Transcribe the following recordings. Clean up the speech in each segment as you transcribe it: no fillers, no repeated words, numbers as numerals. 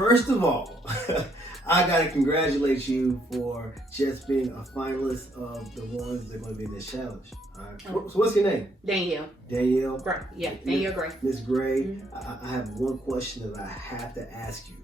first of all, I gotta congratulate you for just being a finalist of the ones that are going to be in this challenge. All right. So what's your name? Danielle. Danielle. Gray. Yeah, Danielle Gray. Miss Gray. Mm-hmm. I have one question that I have to ask you.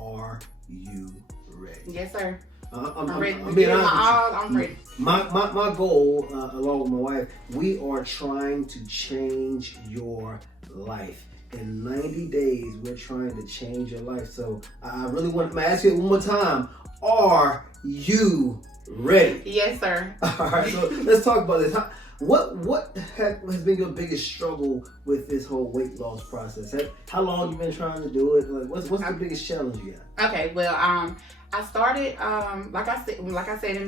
Are you ready? Yes, sir. I'm ready. I'm being honest I'm ready. My goal, along with my wife, we are trying to change your life. In 90 days, we're trying to change your life. So I really want to ask you one more time. Are you ready? Yes, sir. All right, so let's talk about this. What has been your biggest struggle with this whole weight loss process? How long you been trying to do it? Like, what's the biggest challenge you got? Okay, well, I started like I said in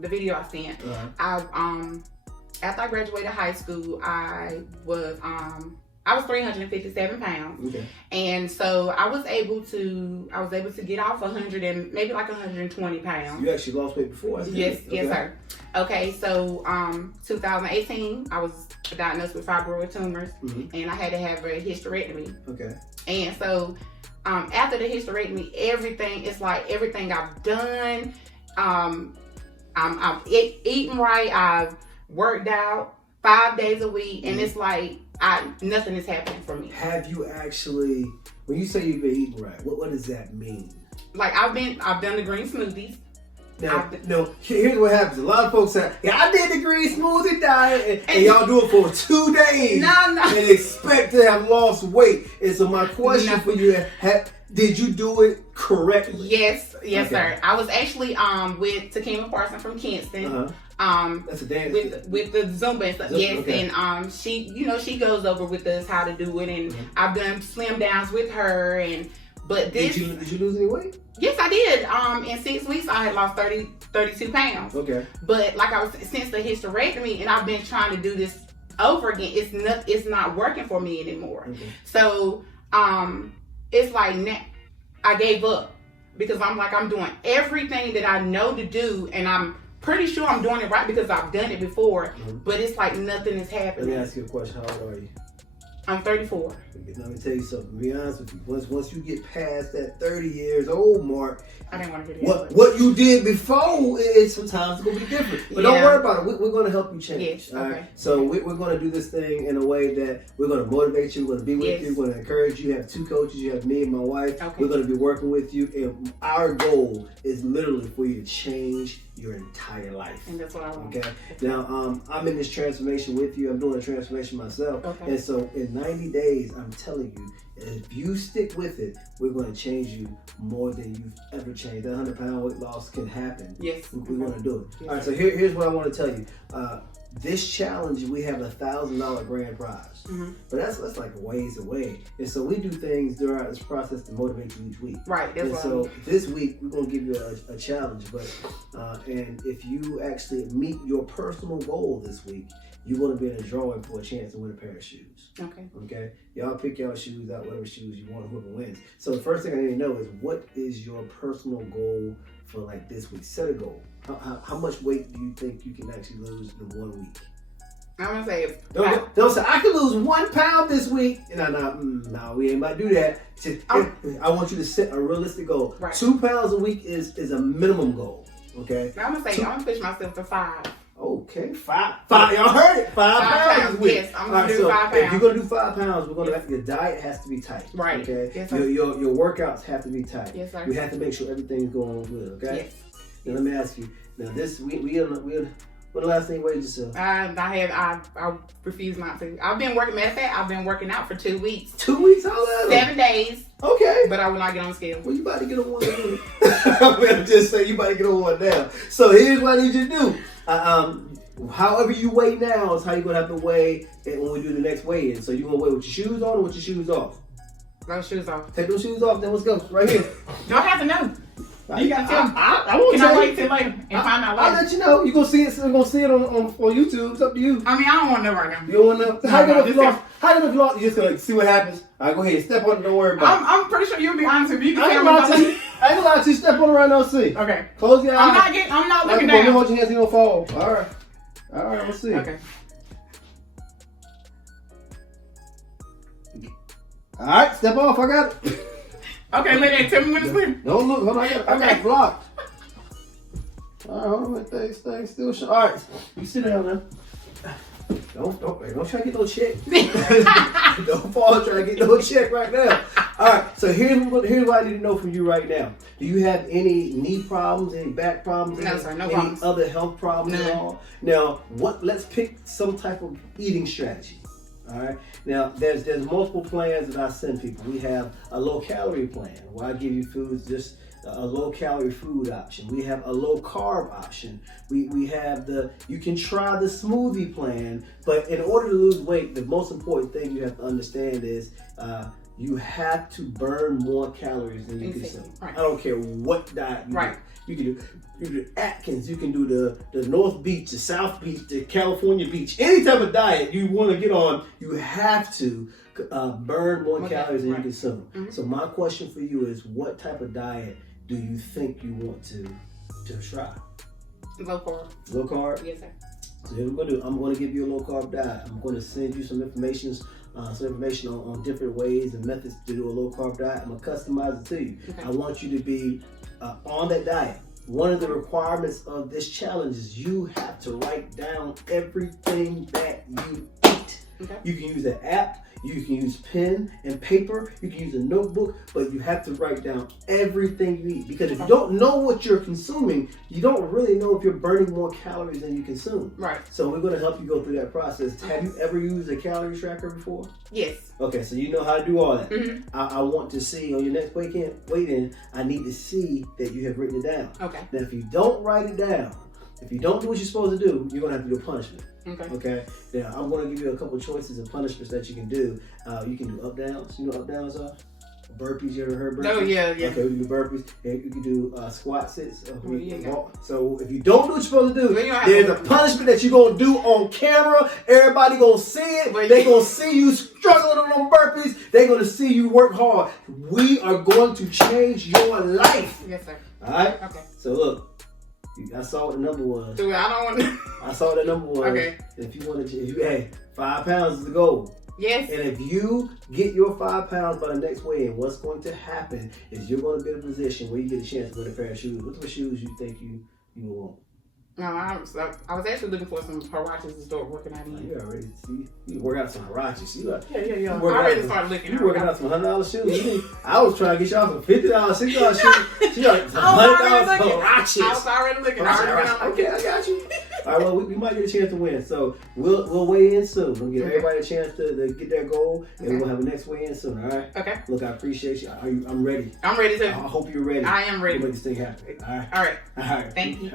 the video I sent. After I graduated high school, I was 357 pounds. Okay. And so I was able to get off 100 and maybe like 120 pounds. You actually lost weight before? Yes, yes, sir. Okay, so 2018, I was diagnosed with fibroid tumors, and I had to have a hysterectomy. Okay. And so after the hysterectomy, everything I've done, I'm eating right, I've worked out 5 days a week, and it's like nothing is happening for me. Have you actually, when you say you've been eating right, what does that mean? Like I've done the green smoothies. Now, here's what happens. A lot of folks say, yeah, I did the green smoothie diet, and y'all do it for 2 days and expect to have lost weight. And so my question for you is, did you do it correctly? Yes, sir. I was actually with Takima Parson from Kinston. That's a dance with the Zumba and stuff. Yes, okay. And she goes over with us how to do it, and I've done slim downs with her. But this, did you lose any weight? Yes, I did. In 6 weeks, I had lost 32 pounds. Okay. But like I was since the hysterectomy, and I've been trying to do this over again. It's not working for me anymore. Okay. So it's like I gave up because I'm doing everything that I know to do, and I'm pretty sure I'm doing it right because I've done it before. But it's like nothing is happening. Let me ask you a question. How old are you? I'm 34. Let me tell you something. To be honest with you, once you get past that 30 years old mark, I didn't want to hear that. What you did before is sometimes going to be different. But don't worry about it. We're going to help you change. Yes, okay. Right? So we're going to do this thing in a way that we're going to motivate you. We're going to be with you. We're going to encourage you. You have 2 coaches. You have me and my wife. Okay. We're going to be working with you. And our goal is literally for you to change your entire life. And that's what I want. Okay. Now, I'm in this transformation with you. I'm doing a transformation myself. Okay. And so in 90 days, I'm telling you, if you stick with it, we're going to change you more than you've ever changed. That 100-pound weight loss can happen. Yes. We're going to do it. Yes. All right, so here's what I want to tell you. This challenge, we have a $1,000 grand prize. But that's like ways away. And so we do things throughout this process to motivate you each week. Right. That's and so this week, we're going to give you a challenge. But and if you actually meet your personal goal this week, you're going to be in a drawing for a chance to win a pair of shoes. Okay. Okay? Y'all pick y'all shoes out, whatever shoes you want, whoever wins. So the first thing I need to know is, what is your personal goal for like this week? Set a goal. How much weight do you think you can actually lose in 1 week? I'm going to say... Don't say, I can lose 1 pound this week. No, we ain't about to do that. I want you to set a realistic goal. Right. 2 pounds a week is a minimum goal. Okay? I'm going to say, I'm going to push myself to 5. Okay, 5. Y'all heard it. 5 pounds. Yes, I'm going to do 5 pounds. If you're going to do 5 pounds, we're going to your diet has to be tight. Right. Okay. Yes, your workouts have to be tight. Yes, sir. We have to make sure everything's going good. Okay. Yes. Now let me ask you. Now this what the last thing you weighed yourself? I refuse not to. I've been working. Matter of fact, I've been working out for 2 weeks. 2 weeks? How long? 7 days. Okay. But I will not get on the scale. Well, you about to get on one. I'm gonna just say you about to get on one now. So here's what I need you to do. However you weigh now is how you're gonna have to weigh when we do the next weigh-in. So you gonna weigh with your shoes on or with your shoes off? Those shoes off. Take those shoes off, then let's go. Right here. Don't have to know. You gotta tell me. I won't Can tell I you. wait till later and find out later? I'll let you know. You're gonna see it. You're gonna see it on YouTube. It's up to you. I mean, I don't want to know right now. You don't want to know? How you gonna vlog? You're just gonna see what happens. All right, go ahead. Step on it. Don't worry about it. I'm pretty sure you'll be honest with me. You I ain't gonna lie to you. I ain't gonna lie to you. Step on it right now. See. Okay. Close your eyes. I'm not looking down. Don't hold your hands. You're gonna fall. All right. Let's see. Okay. All right. Step off. I got it. Okay, let tell me when it's clear. Don't look. Hold on, I got it blocked. All right, hold on. Things still show. All right, you sit down now. Don't try to get no check. Don't fall trying to get no check right now. All right, so here's what I need to know from you right now. Do you have any knee problems, any back problems? No, sir, no any problems. Other health problems at all? Now, let's pick some type of eating strategy. All right. Now, there's multiple plans that I send people. We have a low calorie plan where I give you foods just a low calorie food option. We have a low carb option. We have you can try the smoothie plan, but in order to lose weight, the most important thing you have to understand is you have to burn more calories than you consume. Right. I don't care what diet you do. You can do Atkins, you can do the North Beach, the South Beach, the California Beach. Any type of diet you want to get on, you have to burn more calories than you consume. Mm-hmm. So my question for you is, what type of diet do you think you want to try? Low carb. Low carb? Yes, sir. So here's what I'm going to do. I'm going to give you a low carb diet. I'm going to send you some information on different ways and methods to do a low carb diet. I'm going to customize it to you. Okay. I want you to be on that diet. One of the requirements of this challenge is you have to write down everything that you eat. Okay. You can use an app. You can use pen and paper. You can use a notebook, but you have to write down everything you eat. Because if you don't know what you're consuming, you don't really know if you're burning more calories than you consume. Right. So we're going to help you go through that process. Have you ever used a calorie tracker before? Yes. Okay, so you know how to do all that. Mm-hmm. I want to see on your next weigh-in, I need to see that you have written it down. Okay. Now, if you don't write it down, if you don't do what you're supposed to do, you're going to have to do a punishment. Okay. Now, I'm going to give you a couple choices of punishments that you can do. You can do up-downs. You know what up-downs are? Burpees. You ever heard burpees? Oh, yeah. Okay, we can do burpees. And you can do squat sits. So if you don't do what you're supposed to do, there's a punishment that you're going to do on camera. Everybody going to see it. They're going to see you struggling on burpees. They're going to see you work hard. We are going to change your life. Yes, sir. All right? Okay. So look. I saw what the number was. Dude, I don't want to. I saw what the number was. Okay. If you wanted to, 5 pounds is the goal. Yes. And if you get your 5 pounds by the next weigh-in, what's going to happen is you're going to be in a position where you get a chance to wear a pair of shoes. What type of shoes you think you want? No, I was actually looking for some huaraches to start working out in. You already see. You work out some huaraches. Yeah. I already started looking. You working out some $100 shoes. I was trying to get y'all some $50, $60 shoes. She got $100 huaraches. I was already looking. Okay, I got you. All right, well, we might get a chance to win. So we'll weigh in soon. We'll give everybody a chance to get their goal, and we'll have a next weigh in soon. All right. Okay. Look, I appreciate you. I'm ready. I'm ready too. I hope you're ready. I am ready. We'll make this thing happen. All right. Thank you.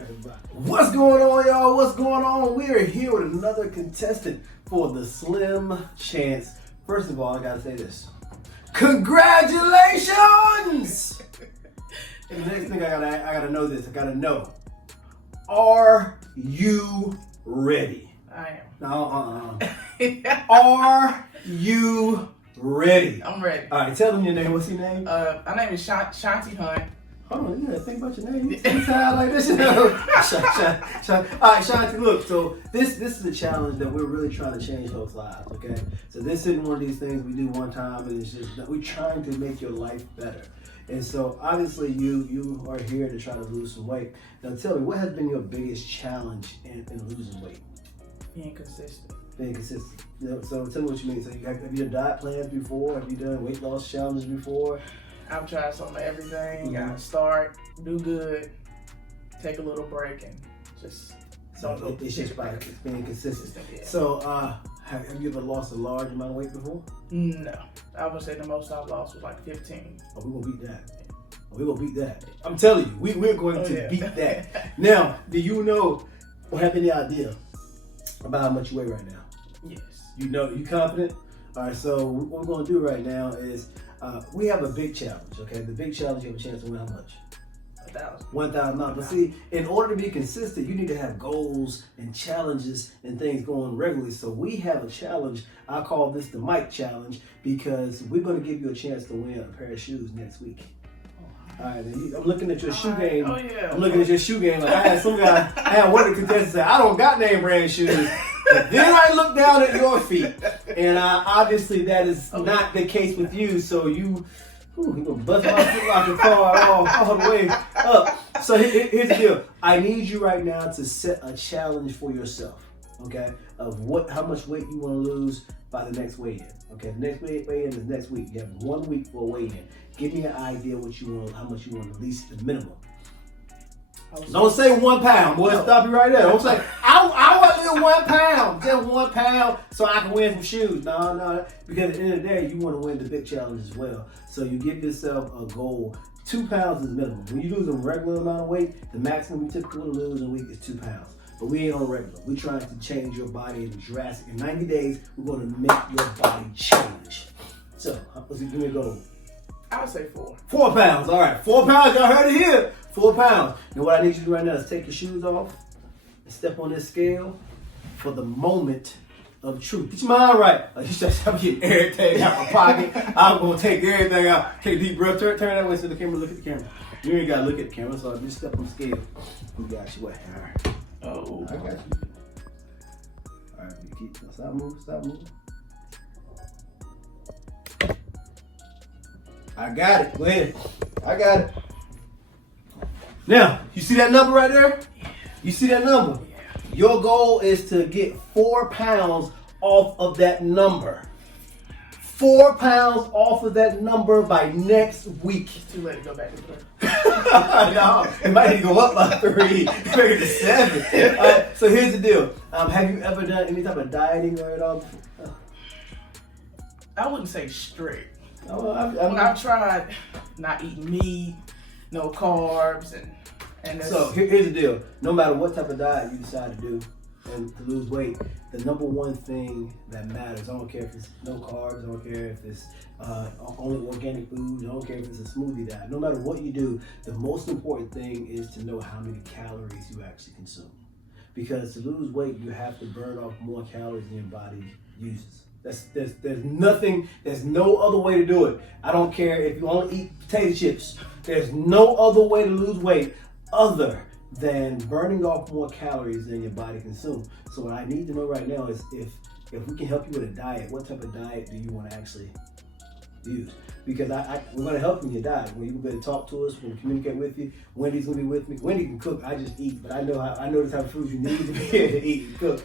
What's going on, y'all? What's going on? We are here with another contestant for the Slim Chance. First of all, I gotta say this. Congratulations! And the next thing I gotta know this. I gotta know. Are you ready? I am. No, Are you ready? I'm ready. All right, tell them your name. What's your name? My name is Shanti Hunt. Hold on, you gotta think about your name. You sound like this. All right, Shanti, look, so this is a challenge that we're really trying to change folks' lives, okay? So this isn't one of these things we do one time, and it's just that we're trying to make your life better. And so obviously you are here to try to lose some weight. Now tell me, what has been your biggest challenge in losing weight? Being consistent. So tell me what you mean. So have you done diet plans before? Have you done weight loss challenges before? I've tried some of everything. Mm-hmm. I start, do good, take a little break, and just don't. It's just by being consistent. Yeah. So, have you ever lost a large amount of weight before? No. I would say the most I've lost was like 15. Oh, we're gonna beat that. We're gonna beat that. I'm telling you, we're going to beat that. Now, do you know or have any idea about how much you weigh right now? Yes. You know, you confident? All right. So what we're gonna do right now is. We have a big challenge, okay? The big challenge, you have a chance to win how much? $1,000. But see, in order to be consistent, you need to have goals and challenges and things going regularly. So we have a challenge. I call this the Mike Challenge because we're going to give you a chance to win a pair of shoes next week. All right, I'm looking at your shoe game. Oh, yeah. I'm looking at your shoe game. Like I had one of the contestants say, I don't got name brand shoes. But then I look down at your feet, and obviously that is not the case with you. So you Ooh, he gonna bust my foot locker car all the way up. So here's the deal. I need you right now to set a challenge for yourself, okay? Of how much weight you want to lose by the next weigh-in. Okay, the next weigh-in is next week. You have 1 week for a weigh-in. Give me an idea what you want, how much you want, at least the minimum. Don't say 1 pound, boy. No. Stop you right there. Don't say I want to lose 1 pound, just 1 pound, so I can win some shoes. No, because at the end of the day, you want to win the big challenge as well. So you give yourself a goal. 2 pounds is minimum. When you lose a regular amount of weight, the maximum you typically want to lose in a week is 2 pounds. But we ain't on regular. We're trying to change your body in drastic. In 90 days, we're going to make your body change. So, what's it give me a goal? I would say 4. 4 pounds. All right, 4 pounds. Y'all heard it here. 4 pounds. And what I need you to do right now is take your shoes off and step on this scale for the moment of truth. Get your mind right. You just I'm getting everything out of my pocket. I'm gonna take everything out. Take a deep breath. Turn that way so the camera. Look at the camera. You ain't gotta look at the camera. So just step on the scale. We got you. All right. Oh, I got you. All right. You keep. Stop moving. Stop moving. I got it. Go ahead. I got it. Now, you see that number right there? You see that number? Your goal is to get 4 pounds off of that number. 4 pounds off of that number by next week. It's too late to go back to play. No, it might need to go up by 3, maybe to 7. All right, so here's the deal. Have you ever done any type of dieting or at all? I wouldn't say strict. Oh, I've tried not eating meat, no carbs, and so here's the deal. No matter what type of diet you decide to do and to lose weight, the number one thing that matters, I don't care if it's no carbs, I don't care if it's only organic food, I don't care if it's a smoothie diet. No matter what you do, the most important thing is to know how many calories you actually consume. Because to lose weight, you have to burn off more calories than your body uses. There's nothing, there's no other way to do it. I don't care if you only eat potato chips. There's no other way to lose weight other than burning off more calories than your body consumes. So what I need to know right now is if we can help you with a diet, what type of diet do you want to actually use? Because we're going to help you in your diet. When you're going to talk to us, we're going to communicate with you. Wendy's going to be with me. Wendy can cook. I just eat, but I know the type of food you need to be able to eat and cook.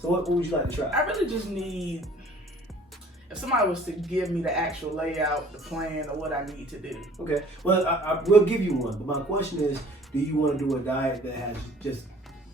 So what would you like to try? I really just need, if somebody was to give me the actual layout, the plan, or what I need to do. Okay. Well, I will give you one. But my question is, do you want to do a diet that has just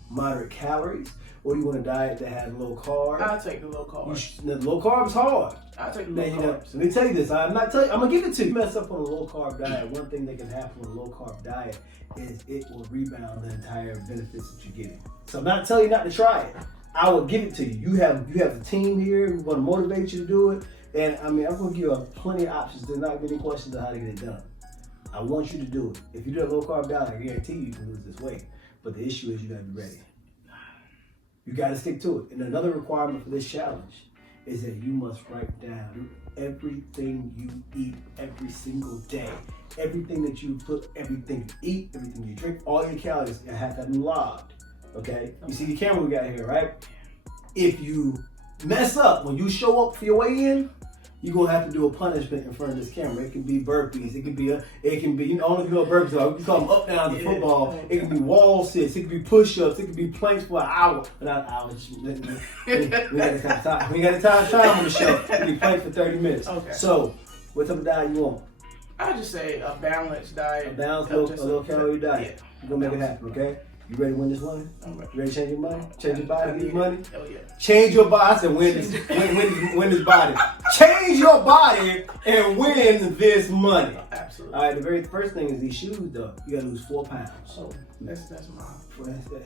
moderate calories? Or do you want a diet that has low carbs? I'll take the low carbs. The low carbs hard. I'll take the low carbs. Let me tell you this. I'm going to give it to you. Mess up on a low carb diet. One thing that can happen with a low carb diet is it will rebound the entire benefits that you're getting. So I'm not telling you not to try it. I will give it to you. You have a team here. We're going to motivate you to do it. And I'm going to give you plenty of options. There's not many questions on how to get it done. I want you to do it. If you do a low carb diet, I guarantee you can lose this weight. But the issue is you got to be ready. You got to stick to it. And another requirement for this challenge is that you must write down everything you eat every single day. Everything that you put, everything you eat, everything you drink, all your calories, you have that logged. Okay? You see the camera we got here, right? If you mess up when you show up for your weigh-in, you're gonna have to do a punishment in front of this camera. It can be burpees. It can be you know, only if you know what burpees are. We call them up down the football. It can be wall sits. It can be push-ups. It can be planks for an hour. Not an hour. We got the time. We got the time on the show. It can be planks for 30 minutes. Okay. So, what type of diet you want? I would just say a balanced diet. A balanced, low calorie diet. Yeah. We're gonna make it happen, okay? You ready to win this money? I'm ready. You ready to change your money? Change your body, get money? Oh yeah. Change your body. I said win this body. Change your body and win this money. Absolutely. All right, the very first thing is these shoes though. You gotta lose 4 pounds. Oh, that's mine.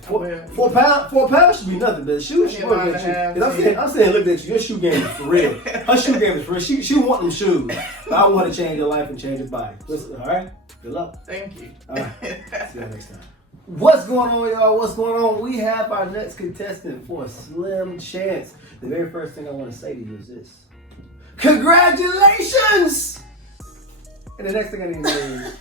4 pounds should be nothing, but the shoes should work at you. I'm saying look at you, your shoe game is for real. Her shoe game is for real. She want them shoes. But I want to change your life and change your body. Listen, all right? Good luck. Thank you. All right. See you next time. What's going on, y'all? What's going on? We have our next contestant for a slim chance. The very first thing I want to say to you is this. Congratulations! And the next thing I need to know is,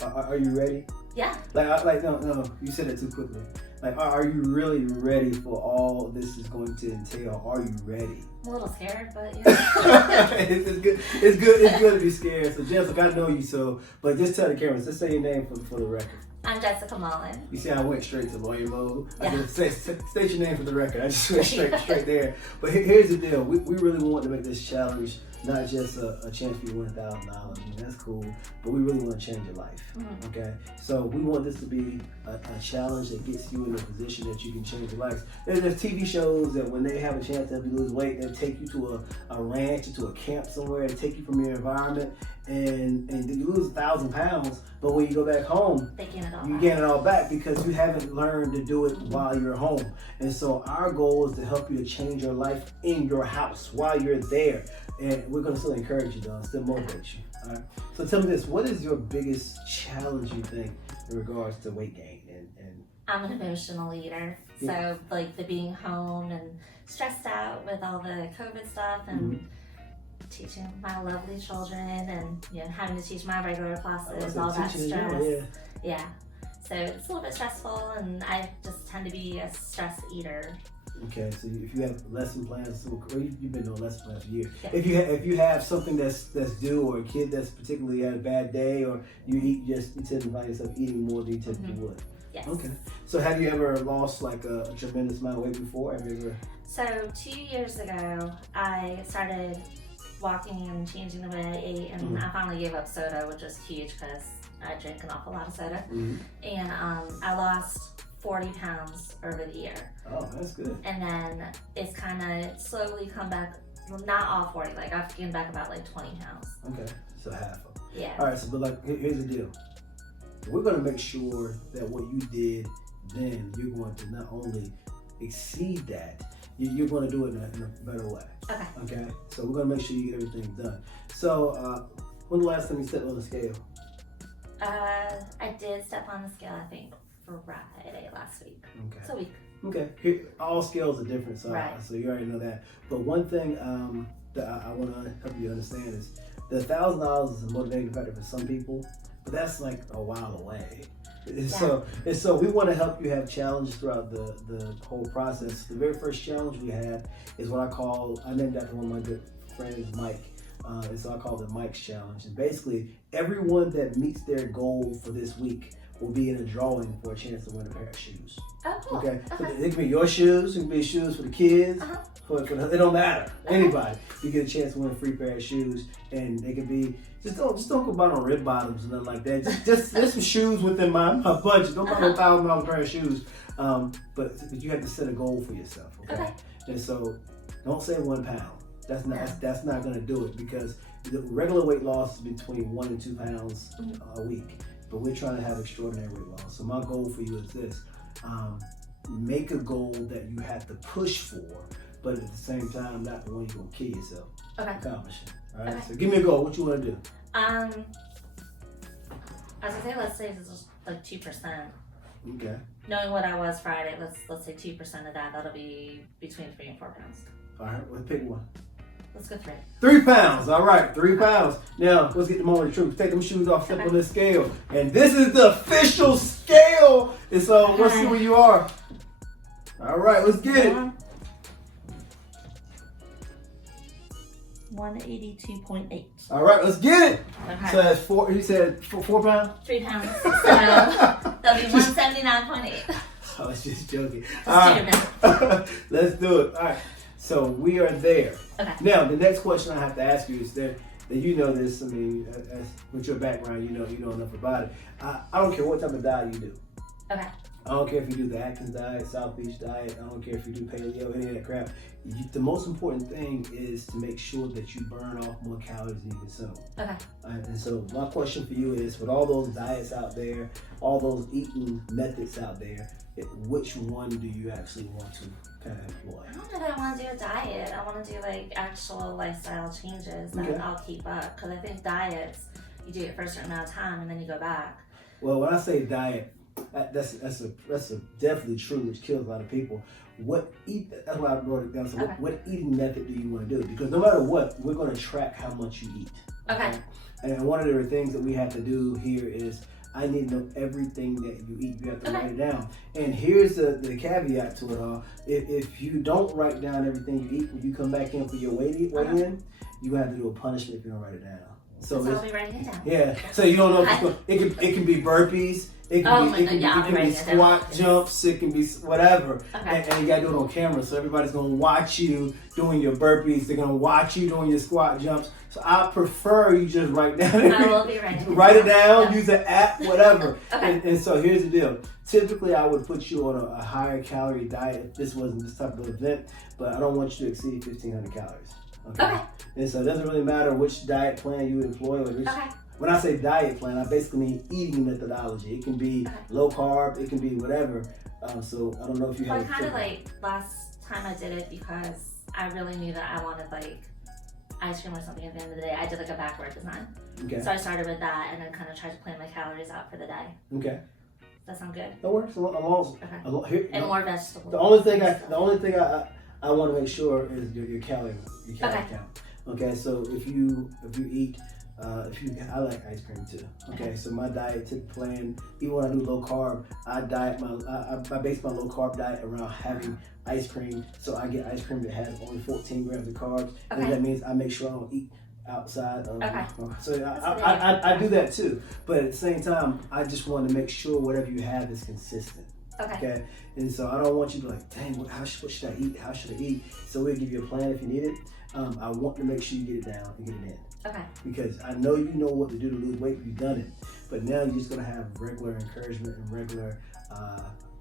are you ready? Yeah. No, you said it too quickly. Like, are you really ready for all this is going to entail? Are you ready? I'm a little scared, but yeah. It's good. It's good to be scared. So, Jessica, I know you, but just tell the cameras. Just say your name for the record. I'm Jessica Mullen. You see, I went straight to lawyer mode. Yeah. I just state your name for the record. I just went straight there. But here's the deal. We really want to make this challenge not just a chance for you to win $1,000. I mean, that's cool, but we really want to change your life. Mm-hmm. Okay, so we want this to be a challenge that gets you in a position that you can change your life. There's TV shows that when they have a chance to help you lose weight, they take you to a ranch or to a camp somewhere, they take you from your environment, and you lose 1,000 pounds. But when you go back home, you gain it all back because you haven't learned to do it while you're home. And so our goal is to help you to change your life in your house while you're there. And we're going to still encourage you, though, and still motivate you. All right. So tell me this: what is your biggest challenge you think in regards to weight gain? And I'm an emotional eater, so like the being home and stressed out with all the COVID stuff and teaching my lovely children and having to teach my regular classes, all that stress. Yeah. So it's a little bit stressful, and I just tend to be a stress eater. Okay, so if you have lesson plans, you've been doing lesson plans for years. Yeah. If you have something that's due, or a kid that's particularly had a bad day, or you tend to find yourself eating more than you typically would. Yes. Okay. So have you ever lost like a tremendous amount of weight before? Have you ever? So 2 years ago, I started walking and changing the way I ate, and I finally gave up soda, which was huge because I drink an awful lot of soda. And I lost 40 pounds over the year. Oh, that's good. And then it's kind of slowly come back, not all 40, like I've gained back about like 20 pounds. Okay, so half of it. Yeah. All right, so but like, here's the deal. We're going to make sure that what you did then, you're going to not only exceed that, you're going to do it in a better way. Okay. Okay, so we're going to make sure you get everything done. So when the last time you stepped on the scale? I did step on the scale, I think, Friday last week. Okay. It's a week. Okay. All scales are different, so right. So you already know that. But one thing that I want to help you understand is the $1,000 is a motivating factor for some people, but that's like a while away. Yeah. So we want to help you have challenges throughout the whole process. The very first challenge we have is what I named after one of my good friends, Mike. And so I call it Mike's Challenge. And basically, everyone that meets their goal for this week will be in a drawing for a chance to win a pair of shoes. Oh, cool. Okay. So it can be your shoes, it can be shoes for the kids, it don't matter. Anybody, you get a chance to win a free pair of shoes, and they can be just don't go buy no red bottoms or nothing like that. Just there's some shoes within my budget. Don't buy no $1,000 pair of shoes. But you have to set a goal for yourself. Okay. And so don't say 1 pound. That's not going to do it, because the regular weight loss is between 1 and 2 pounds a week. But we're trying to have extraordinary weight loss. So my goal for you is this: make a goal that you have to push for, but at the same time, not the one you're gonna kill yourself. Okay. Accomplishing. All right. Okay. So give me a goal. What you want to do? As I say, let's say it's just like 2%. Okay. Knowing what I was Friday, let's say 2% of that. That'll be between 3 and 4 pounds. All right. Let's pick one. Let's go 3. 3 pounds. All right, 3 pounds. Now, let's get the moment of truth. Take them shoes off, step on this scale. And this is the official scale. And so, let's see where you are. All right, let's get it. 182.8. All right, let's get it. Okay. So that's 4, you said 4 pounds? 3 pounds. So, that'll be 179.8. I was just joking. All right. Let's do it. All right. So we are there. Okay. Now, the next question I have to ask you is that you know this. I mean, with your background, you know enough about it. I don't care what type of diet you do. Okay. I don't care if you do the Atkins diet, South Beach diet. I don't care if you do paleo, any of that crap. The most important thing is to make sure that you burn off more calories than you consume. Okay. And so my question for you is, with all those diets out there, all those eating methods out there, which one do you actually want to kind of employ? I don't know if I want to do a diet. I want to do like actual lifestyle changes that I'll keep up. Because I think diets, you do it for a certain amount of time and then you go back. Well, when I say diet, that's definitely true, which kills a lot of people. That's why I wrote it down. So what eating method do you want to do? Because no matter what, we're going to track how much you eat. Okay. And one of the things that we have to do here is I need to know everything that you eat. You have to write it down. And here's the caveat to it all. If you don't write down everything you eat, when you come back in for your weigh in, you have to do a punishment if you don't write it down. So I'll be writing it down. Yeah. So you don't know if it can be burpees. It can be squat jumps. It can be whatever. Okay. And you gotta do it on camera. So everybody's gonna watch you doing your burpees. They're gonna watch you doing your squat jumps. So I prefer you just write down. I will be writing it down. Write it down. Use an app. Whatever. And so here's the deal. Typically, I would put you on a higher calorie diet if this wasn't this type of event. But I don't want you to exceed 1,500 calories. Okay. And so it doesn't really matter which diet plan you employ. When I say diet plan, I basically mean eating methodology. It can be low carb, it can be whatever. So I don't know if you have. I kind of like last time I did it because I really knew that I wanted like ice cream or something at the end of the day. I did like a backward design. Okay. So I started with that and then kind of tried to plan my calories out for the day. Okay. That sound good? That works. And more vegetables. The only thing I want to make sure is your calorie count. Okay, so if you eat, I like ice cream too. Okay, so my diet plan, even when I do low carb, I base my low carb diet around having ice cream. So I get ice cream that has only 14 grams of carbs, and that means I make sure I don't eat outside of. So I do that too, but at the same time, I just want to make sure whatever you have is consistent. Okay. And so I don't want you to be like, dang, what should I eat? How should I eat? So we'll give you a plan if you need it. I want to make sure you get it down and get it in. Okay. Because I know you know what to do to lose weight. You've done it. But now you're just going to have regular encouragement and regular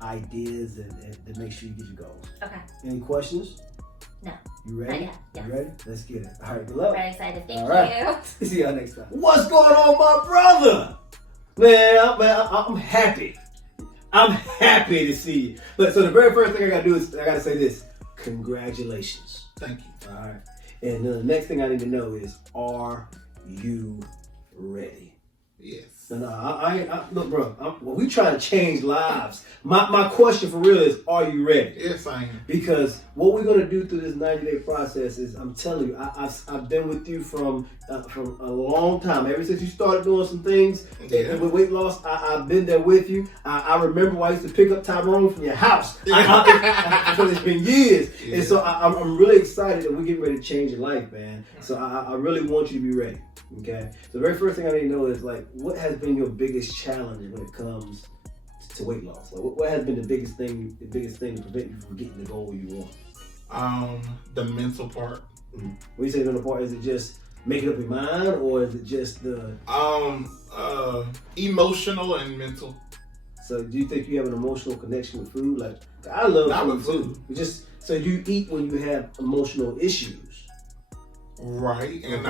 ideas and to make sure you get your goals. Okay. Any questions? No. You ready? Yeah. You ready? Let's get it. All right, good luck. Very excited. Thank you. See y'all next time. What's going on, my brother? Man, I'm happy. I'm happy to see you. But so the very first thing I gotta do is I gotta say this. Congratulations. Thank you. All right. And the next thing I need to know is, are you ready? Yes. No, I look, bro. We trying to change lives. My question for real is, are you ready? Yes, I am. Because what we're gonna do through this 90-day process is, I'm telling you, I've been with you from a long time. Ever since you started doing some things with weight loss, I've been there with you. I remember when I used to pick up Tyrone from your house. Because it's been years, and so I'm really excited that we're getting ready to change your life, man. So I really want you to be ready. Okay. So the very first thing I need to know is, like, what has been your biggest challenge when it comes to weight loss? Like, what has been the biggest thing to prevent you from getting the goal you want? The mental part. Mm-hmm. When you say the mental part, is it just making up your mind, or is it just the emotional and mental? So do you think you have an emotional connection with food? Like, I love food too. Just so you eat when you have emotional issues. Right. And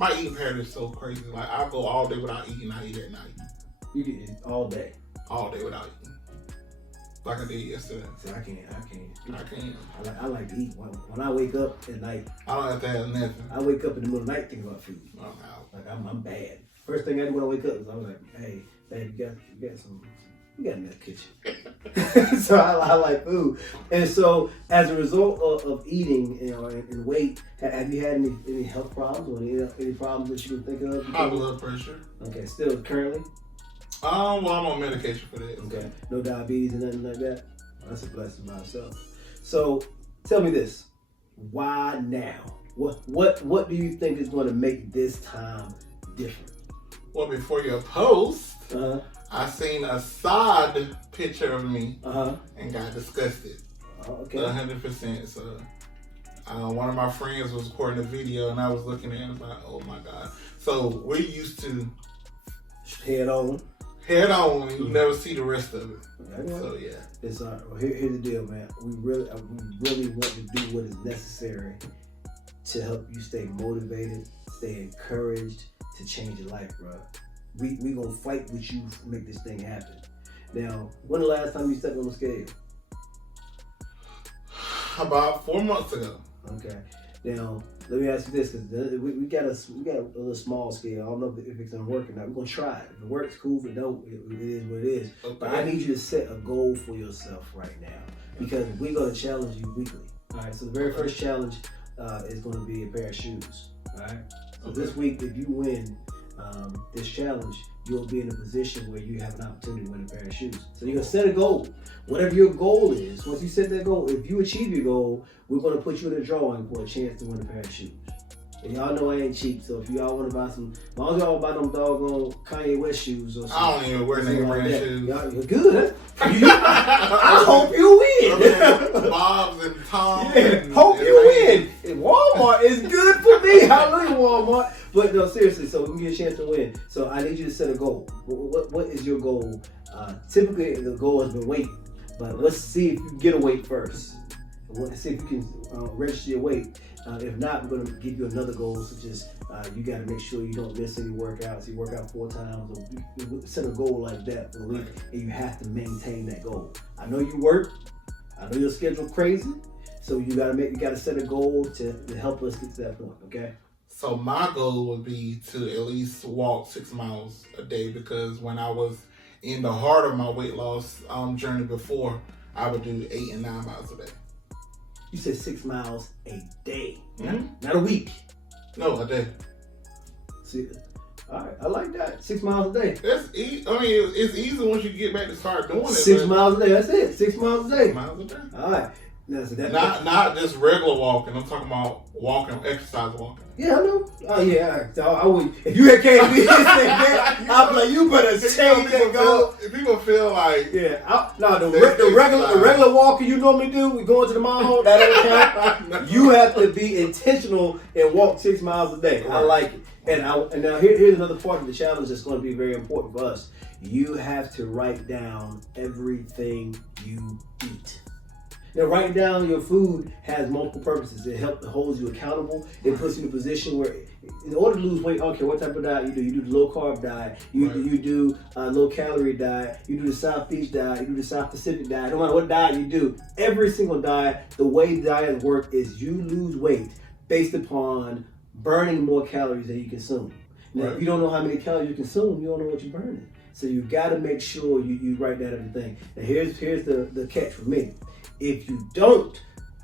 my eating pattern is so crazy. Like, I go all day without eating. I eat at night. You can eat all day? All day without eating. Like I did yesterday. See, I can't. I like to eat. When I wake up at night, I don't have to have nothing. I wake up in the middle of the night thinking about food. I'm out. Like, I'm bad. First thing I do when I wake up is I was like, hey, babe, you got in that kitchen. So I like food. And so as a result of eating and weight, have you had any health problems or any problems that you can think of? High blood pressure. Okay, still currently? Well, I'm on medication for that. Okay, no diabetes and nothing like that? That's a blessing by itself. So tell me this, why now? What do you think is going to make this time different? Well, before your post, I seen a side picture of me and got disgusted. Okay. 100%. So one of my friends was recording a video and I was looking at it and was like, oh my God. So we're used to head on, and you never see the rest of it. Okay. So yeah. It's well, here's the deal, man. We really want to do what is necessary to help you stay motivated, stay encouraged to change your life, bro. We gonna fight with you to make this thing happen. Now, when the last time you stepped on the scale? About 4 months ago. Okay. Now, let me ask you this, because we got a little small scale. I don't know if it's gonna work or not. We're gonna try it. If it works, cool. If it don't, it is what it is. Okay. But I need you to set a goal for yourself right now, because we're gonna challenge you weekly. All right. So the very first challenge is gonna be a pair of shoes. All right. So this week, if you win this challenge, you'll be in a position where you have an opportunity to win a pair of shoes. So you're gonna set a goal. Whatever your goal is, once you set that goal, if you achieve your goal, we're gonna put you in a drawing for a chance to win a pair of shoes. And y'all know I ain't cheap, so if y'all want to buy some, as long as y'all buy them doggone Kanye West shoes or something. I don't even wear name brand shoes. Y'all, you're good, huh? I hope you win. Bob's and Tom's. Yeah, hope you win. And Walmart is good for me. Hallelujah, Walmart. But no, seriously, so we can get a chance to win. So I need you to set a goal. What is your goal? Typically, the goal has been weight, but let's see if you can get a weight first. Let's see if you can register your weight. If not, we're going to give you another goal, such as you got to make sure you don't miss any workouts. You work out 4 times. Or set a goal like that for the week, and you have to maintain that goal. I know you work. I know your schedule crazy, so you got to set a goal to help us get to that point. Okay. So my goal would be to at least walk 6 miles a day, because when I was in the heart of my weight loss journey before, I would do 8 and 9 miles a day. You said 6 miles a day, mm-hmm. not a week. No, a day. See, all right, I like that. 6 miles a day. That's easy. I mean, it's easy once you get back to start doing it. 6 miles a day. That's it. 6 miles a day. 6 miles a day. All right. Now, so not just regular walking. I'm talking about walking, exercise walking. Yeah, I know. Oh yeah. I would. If you had came to me and said that, I'd be like, you better change that goal. People feel like the regular walking you normally do, we going to the mall, that don't count. You have to be intentional and walk 6 miles a day. Right. I like it. And now here's another part of the challenge that's going to be very important for us. You have to write down everything you eat. Now, writing down your food has multiple purposes. It holds you accountable. It puts you in a position where, in order to lose weight, I don't care what type of diet you do the low carb diet, you do a low calorie diet, you do the South Beach diet, you do the South Pacific diet. No matter what diet you do, every single diet, the way diets work is you lose weight based upon burning more calories than you consume. Now, if you don't know how many calories you consume, you don't know what you're burning. So you got to make sure you write down everything. Now, here's the catch for me. If you don't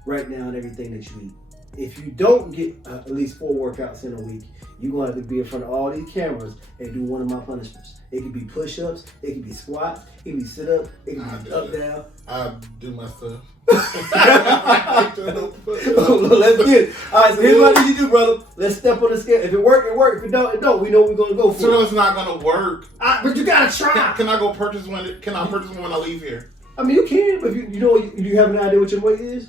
write down everything that you eat, if you don't get at least 4 workouts in a week, you're going to have to be in front of all these cameras and do one of my punishments. It could be push-ups, it could be squats, it could be sit-ups, it could be up-down. I do my stuff. Let's get it. All right, so here's what I need you to do, brother. Let's step on the scale. If it work, it work. If it don't, it don't. We know what we're going to go for. So it's not going to work. But you got to try. Can I go purchase one? Can I purchase one when I leave here? I mean, you can, but you have an idea what your weight is?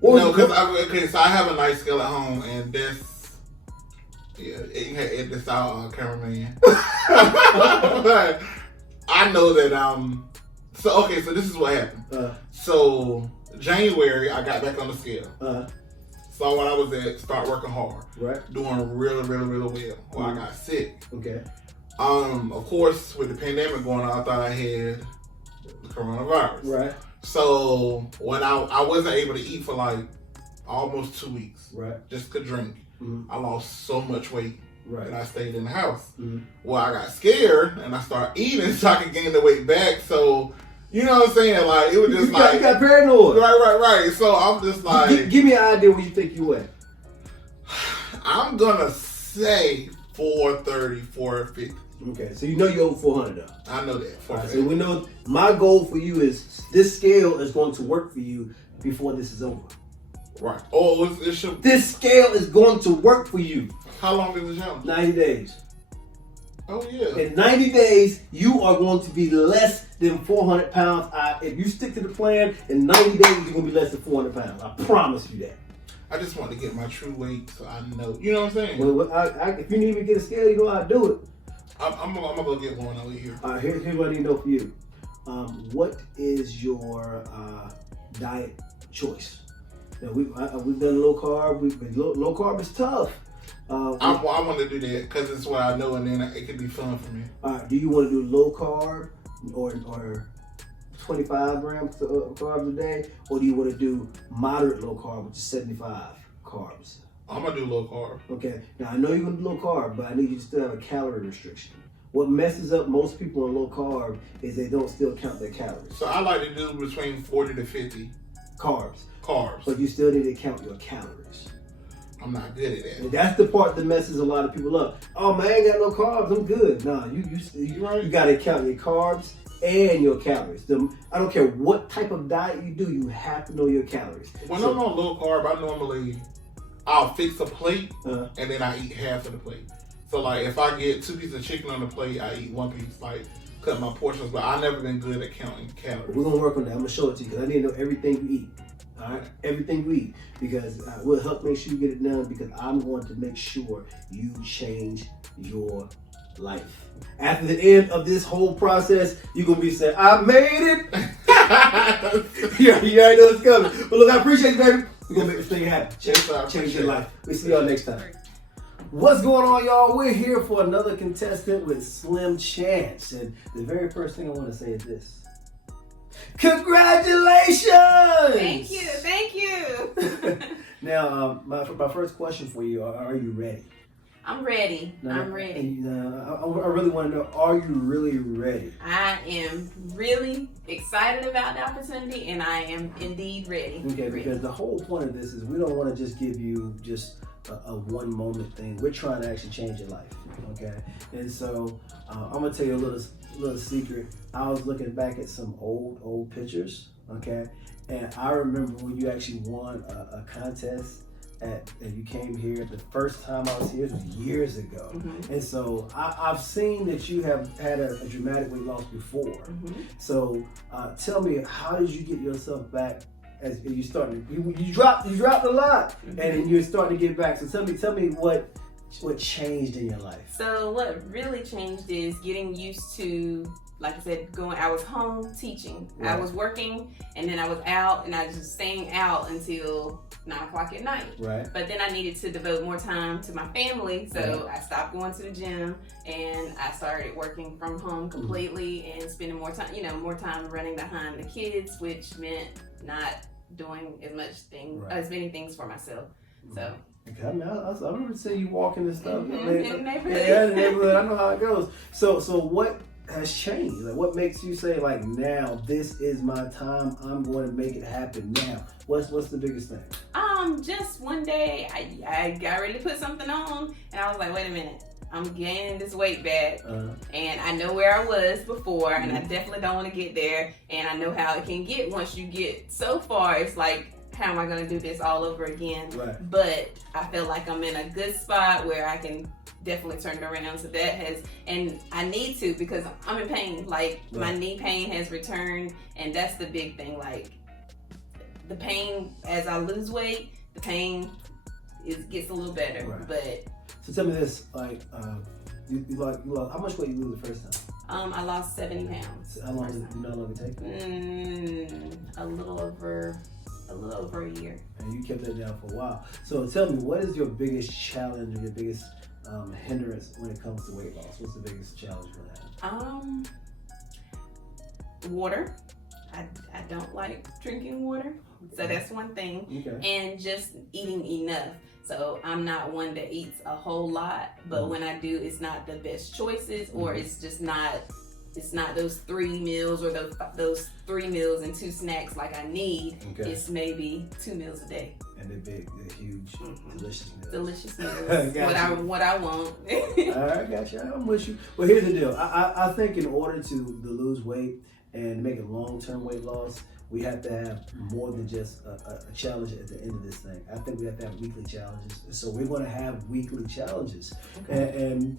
No, because so I have a nice scale at home, and that's it's our cameraman. But I know that so this is what happened. So January I got back on the scale. So when I was at start working hard, right, doing really well. Well, I got sick. Okay. Of course, with the pandemic going on, I thought I had the coronavirus. Right. So when I wasn't able to eat for like almost 2 weeks. Right. Just could drink. Mm-hmm. I lost so much weight. Right. And I stayed in the house. Mm-hmm. Well, I got scared and I started eating so I could gain the weight back. So, you know what I'm saying? Like, it was just you got paranoid. Right. So I'm just like... Give me an idea where you think you at. I'm going to say 430, 450. Okay, so you know you're over 400 though. I know that. Right, so we know my goal for you is this scale is going to work for you before this is over. Right. Oh, it should... This scale is going to work for you. How long is the challenge? 90 days. Oh, yeah. In 90 days, you are going to be less than 400 pounds. If you stick to the plan, in 90 days, you're going to be less than 400 pounds. I promise you that. I just want to get my true weight so I know. You know what I'm saying? Well, if you need me to get a scale, you know how to do it. I'm going to go get one when I leave here. All right, here's what I need to know for you. What is your diet choice? Now, we've done low carb. Low carb is tough. I want to do that because it's what I know, and then it can be fun for me. All right, do you want to do low carb or 25 grams of carbs a day, or do you want to do moderate low carb, which is 75 carbs? I'm going to do low carb. Okay. Now, I know you're going to do low carb, but I need you to still have a calorie restriction. What messes up most people on low carb is they don't still count their calories. So I like to do between 40 to 50 carbs. But you still need to count your calories. I'm not good at that. And that's the part that messes a lot of people up. Oh man, I ain't got no carbs, I'm good. Nah, you gotta count your carbs and your calories. I don't care what type of diet you do, you have to know your calories. When I'm on low carb, I'll fix a plate and then I eat half of the plate. So like if I get 2 pieces of chicken on the plate, I eat 1 piece, like cut my portions, but I've never been good at counting calories. We're gonna work on that. I'm gonna show it to you because I need to know everything you eat. All right, everything you eat, because we'll help make sure you get it done, because I'm going to make sure you change your life. After the end of this whole process, you're gonna be saying, I made it. You already know it's coming. But look, I appreciate you, baby. We're gonna make this thing happen. Change your life. We'll see y'all next time. What's going on, y'all? We're here for another contestant with Slim Chance. And the very first thing I want to say is this. Congratulations! Thank you. Now, my first question for you, are you ready? I'm ready. I'm ready. I really want to know, are you really ready? I am really excited about the opportunity, and I am indeed ready. Okay, because the whole point of this is we don't want to just give you just a one moment thing. We're trying to actually change your life, okay? And so I'm gonna tell you a little secret. I was looking back at some old pictures, okay? And I remember when you actually won a contest and you came here. The first time I was here, it was years ago. Mm-hmm. And so I've seen that you have had a dramatic weight loss before. Mm-hmm. So tell me, how did you get yourself back? As you started, you dropped a lot, mm-hmm. and then you're starting to get back. So tell me what changed in your life. So what really changed is getting used to, like I said, I was home teaching. Right. I was working, and then I was out, and I was just staying out until 9 o'clock at night. Right. But then I needed to devote more time to my family, so I stopped going to the gym, and I started working from home completely, and spending more time running behind the kids, which meant not doing as many things for myself. So. Okay, I mean, I remember seeing you walking and stuff. Mm-hmm. In the neighborhood. Yeah, in the neighborhood. I know how it goes. So what has changed? Like, what makes you say, like, now this is my time, I'm going to make it happen now? What's the biggest thing? Just one day I got ready to put something on, and I was like, wait a minute, I'm gaining this weight back, and I know where I was before, and I definitely don't want to get there, and I know how it can get once you get so far. It's like, how am I going to do this all over again? Right. But I feel like I'm in a good spot where I can definitely turn it around. So and I need to, because I'm in pain. Like, my knee pain has returned, and that's the big thing. Like, the pain, as I lose weight, the pain gets a little better. Right. But so tell me this, like, you lost, how much weight you lose the first time? I lost 70 pounds. How long did you no longer take it? A little over a year. And you kept that down for a while. So tell me, what is your biggest challenge or your biggest hindrance when it comes to weight loss? What's the biggest challenge you have? Water. I don't like drinking water, so that's one thing. Okay. And just eating enough. So I'm not one that eats a whole lot, but when I do, it's not the best choices, or it's just not. It's not those 3 meals or those 3 meals and 2 snacks like I need. Okay. It's maybe 2 meals a day. And they're huge, delicious meals. Delicious meals. what I want. All right, gotcha. I'm with you. Well, here's the deal. I think in order to lose weight and make a long-term weight loss, we have to have more than just a challenge at the end of this thing. I think we have to have weekly challenges. So we're going to have weekly challenges. Okay. And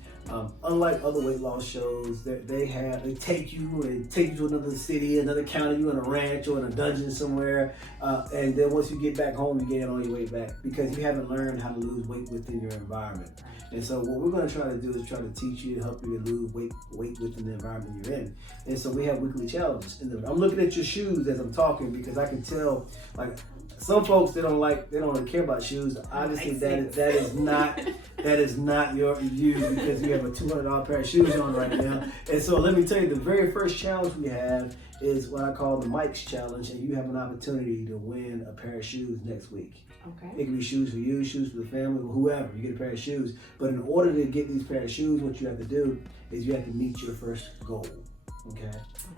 unlike other weight loss shows, they take you to another city, another county, you in a ranch or in a dungeon somewhere. And then once you get back home, you gain all your weight back because you haven't learned how to lose weight within your environment. And so what we're going to try to do is try to teach you, help you to lose weight within the environment you're in. And so we have weekly challenges. And I'm looking at your shoes as I'm talking because I can tell, like, some folks, they don't really care about shoes. Obviously, that is not you because you have a $200 pair of shoes on right now. And so let me tell you, the very first challenge we have is what I call the Mike's Challenge, and you have an opportunity to win a pair of shoes next week. Okay. It can be shoes for you, shoes for the family, or whoever. You get a pair of shoes. But in order to get these pair of shoes, what you have to do is you have to meet your first goal. Okay.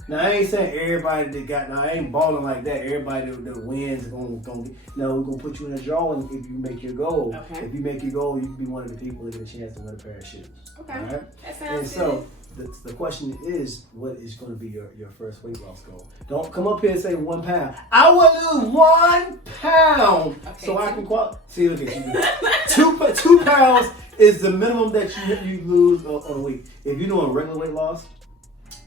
Now I ain't saying everybody that got. Now I ain't balling like that. Everybody that wins gonna. No, we're gonna put you in a drawing if you make your goal. Okay. If you make your goal, you can be one of the people that get a chance to win a pair of shoes. Okay. All right. That sounds good. So the question is, what is going to be your first weight loss goal? Don't come up here and say 1 pound. I want to lose 1 pound so I can qualify. See, look at you. 2 pounds is the minimum that you lose on a week. If you're doing regular weight loss.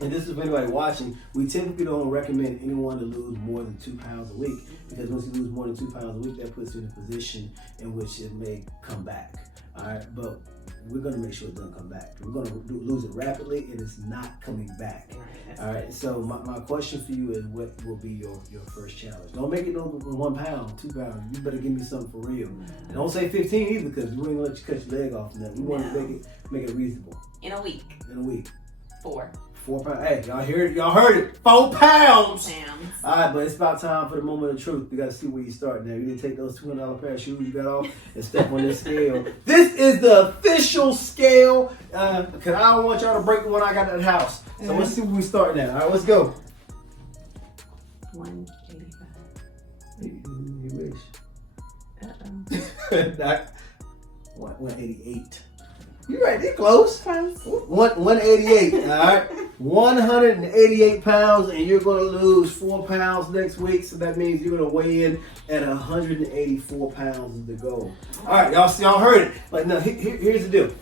And this is for anybody watching, we typically don't recommend anyone to lose more than 2 pounds a week, because once you lose more than 2 pounds a week, that puts you in a position in which it may come back. All right, but we're going to make sure it doesn't come back. We're going to lose it rapidly, and it's not coming back. All right, so my question for you is, what will be your first challenge? Don't make it no 1 pound, 2 pounds. You better give me something for real. And don't say 15 either, because we ain't going to let you cut your leg off from that. We want to make it reasonable. In a week. 4. 4 pounds. Hey, y'all heard it. 4 pounds. All right, but it's about time for the moment of truth. We got to see where you start now. You need to take those $200 pair of shoes you got off and step on this scale. This is the official scale, because I don't want y'all to break the one I got at the house. So let's see where we start now. All right, let's go. 185. You wish. 188. You're right, they're close. 188, all right? 188 pounds, and you're going to lose 4 pounds next week. So that means you're going to weigh in at 184 pounds is the goal. All right, y'all heard it. But now, here's the deal.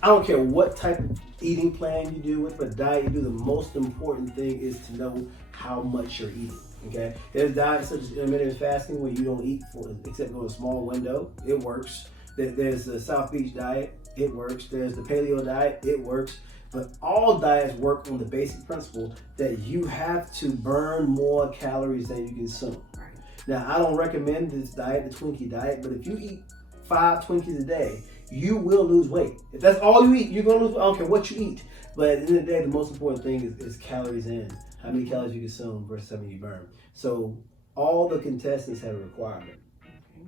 I don't care what type of eating plan you do, what type of diet you do. The most important thing is to know how much you're eating. Okay? There's diets such as intermittent fasting where you don't eat except for a small window. It works. There's the South Beach diet, it works. There's the paleo diet, it works. But all diets work on the basic principle that you have to burn more calories than you consume. Right. Now, I don't recommend this diet, the Twinkie diet, but if you eat 5 Twinkies a day, you will lose weight. If that's all you eat, you're going to lose weight. I don't care what you eat. But at the end of the day, the most important thing is calories in. How many calories you consume versus how many you burn. So all the contestants have a requirement.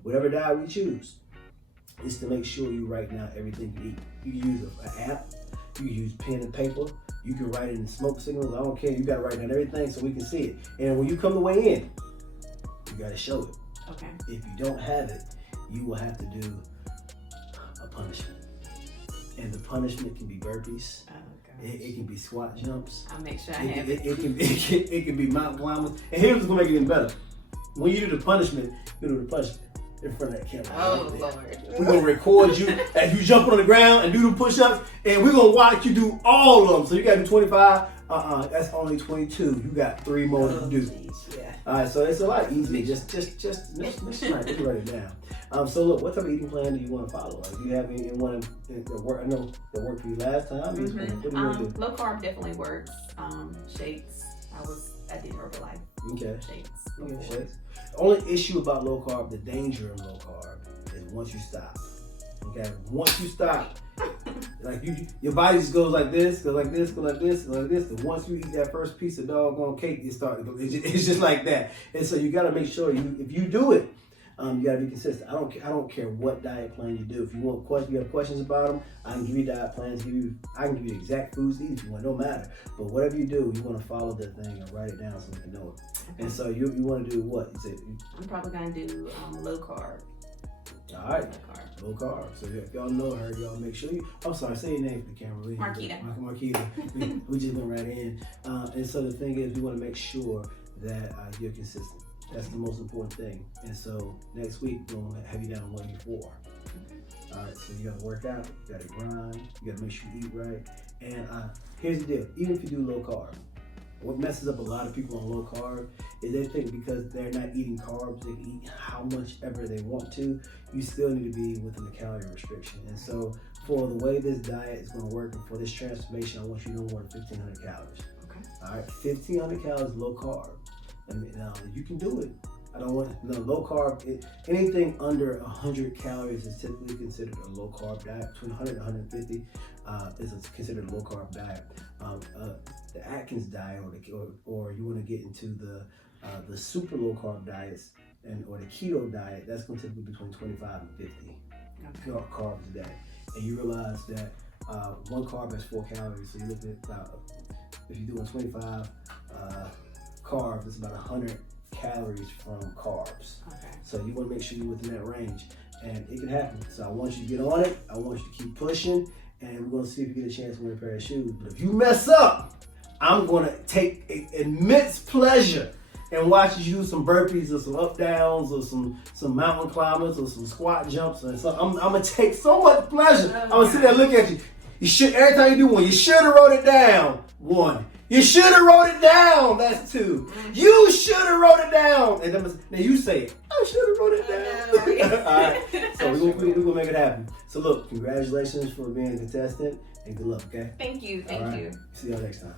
Whatever diet we choose, is to make sure you write down everything you eat. You can use an app, you can use pen and paper, you can write it in smoke signals, I don't care, you gotta write down everything so we can see it. And when you come to weigh in, you gotta show it. Okay. If you don't have it, you will have to do a punishment. And the punishment can be burpees. It can be squat jumps. I'll make sure I have it. It can be mountain climbers. And here's what's gonna make it even better. When you do the punishment, you do the punishment in front of that camera. Oh, Lord. We're going to record you as you jump on the ground and do the push-ups, and we're going to watch you do all of them. So you got to do 25. That's only 22. You got 3 more to do. Yeah. All right, so it's a lot easier. Just write it down. So look, what type of eating plan do you want to follow? Do you have anyone that work? I know that worked for you last time. Mm-hmm. What do you want to do? Low carb definitely works. Shakes. I did Herbalife. Okay. Shakes. Okay, shakes. The only issue about low carb, the danger of low carb, is once you stop. Okay, once you stop, like your body just goes like this, goes like this, goes like this, goes like this. And once you eat that first piece of doggone cake, it's just like that. And so you got to make sure if you do it, you got to be consistent. I don't care what diet plan you do. If you have questions about them, I can give you diet plans. I can give you exact foods to eat if you want. No matter. But whatever you do, you want to follow that thing and write it down so you can know it. And so you want to do what? I'm probably gonna do low carb. All right, low carb. So if y'all know her, y'all make sure you. I'm sorry, say your name for the camera. MARQUITA. MARQUITA. we just went right in. And so the thing is, we want to make sure that you're consistent. That's the most important thing. And so next week, we're going to have you down to 184. All right, so you got to work out, you got to grind, you got to make sure you eat right. And here's the deal, even if you do low carb, what messes up a lot of people on low carb is they think because they're not eating carbs, they can eat how much ever they want to. You still need to be within the calorie restriction. And so for the way this diet is going to work and for this transformation, I want you to know more than 1,500 calories. Okay. All right, 1,500 calories low carb. Now you can do it. I don't want low carb. Anything under 100 calories is typically considered a low carb diet. Between 100 and 150 is considered a low carb diet. The Atkins diet, or you want to get into the super low carb diets or the keto diet, that's going to typically be between 25 and 50 carbs a day. And you realize that one carb has 4 calories, so you're looking at about if you're doing 25 carbs, it's about 100 calories from carbs. Okay. So you want to make sure you're within that range, and it can happen. So I want you to get on it. I want you to keep pushing, and we're going to see if you get a chance to win a pair of shoes. But if you mess up, I'm going to take immense pleasure in watching you do some burpees or some up downs or some mountain climbers or some squat jumps. And so I'm going to take so much pleasure. I'm going to sit there and look at you. You should, every time you do one, you should have wrote it down. 1. You should have wrote it down. That's 2. You should have wrote it down. And then now you say it. I should have wrote it down. All right. So we're going to make it happen. So look, congratulations for being a contestant and good luck, okay? Thank you. Thank you. See y'all next time.